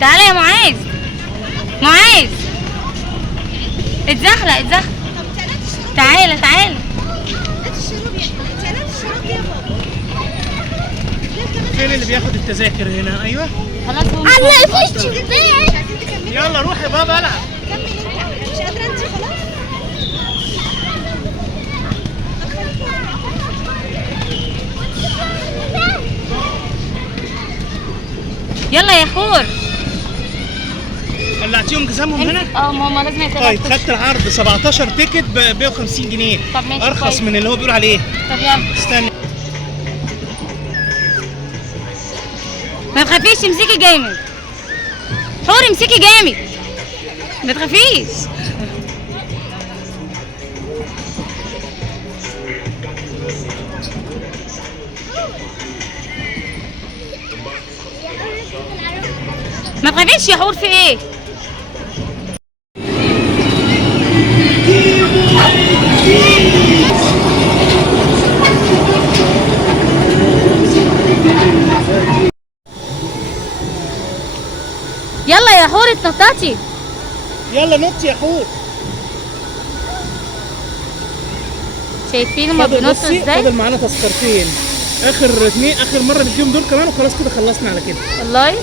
تعالى يا معاذ. معاذ اتزحلق اتزحلق. تعالى تعالى. فين اللي بياخد التذاكر هنا؟ ايوه خلاص هو الله يخش البيت. يلا روح يا بابا العب. كمل انت، مش قادره انت خلاص. يلا يا حور. قلعتيهم جزامهم هنا؟ ماما لازم يتلبس. طيب خدت العرض 17 تيكت ب 150 جنيه. طب ماشي ارخص كويس. من اللي هو بيقول عليه. طب يلا استني. ما تخافيش، امسكي جامد. حور امسكي جامد، ما تخافيش. ما تخافيش يا حور، في ايه؟ يلا يا حور اتنططي. يلا نط يا حور. شايفين هما بينطوا بصي، ازاي؟ فاضل معانا تذكرتين. اخر مره نديهم دول كمان وخلاص كده خلصنا على كده. والله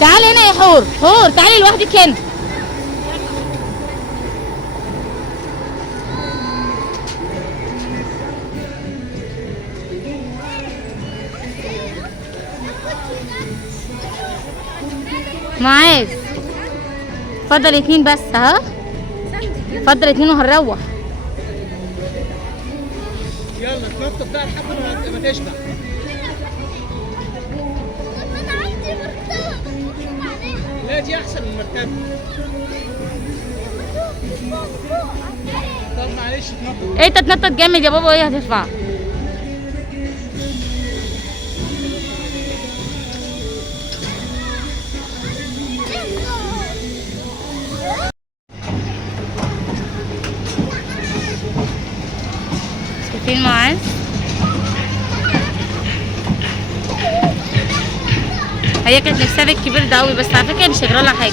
تعالي هنا يا حور. حور تعالي لوحدك هنا. معاذ اتفضل 2 بس. ها اتفضل 2 وهنروح. يلا اتنطط بقى لحد ما تشبع. انا عندي مرتبه بتنط عليها. لا دي احسن من المرتبه. طب معلش اتنطط. انت تنطط جامد يا بابا وايه هترفع. شايفين معاذ؟ هي كانت نفسها في الكبير ده قوي، بس على فكره مش هيجرى لها حاجه.